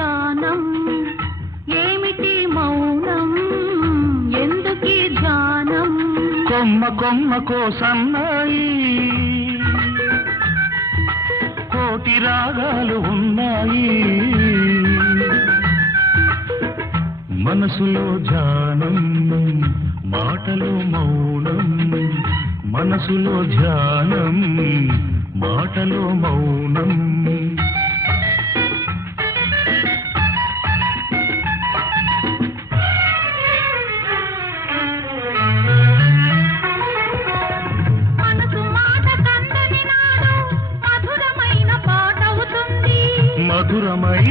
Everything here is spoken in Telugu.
ధ్యానం ఏమిటి మౌనం ఎందుకీ ధ్యానం కొమ్మ కొమ్మకో సన్నాయి కోటి రాగాలు ఉన్నాయి మనసులో ధ్యానం మాటలో మౌనం మనసులో ధ్యానం మాటలో మౌనం మనసు మాట కందని నాడు మధురమైన పాటవుతుంది మధురమైన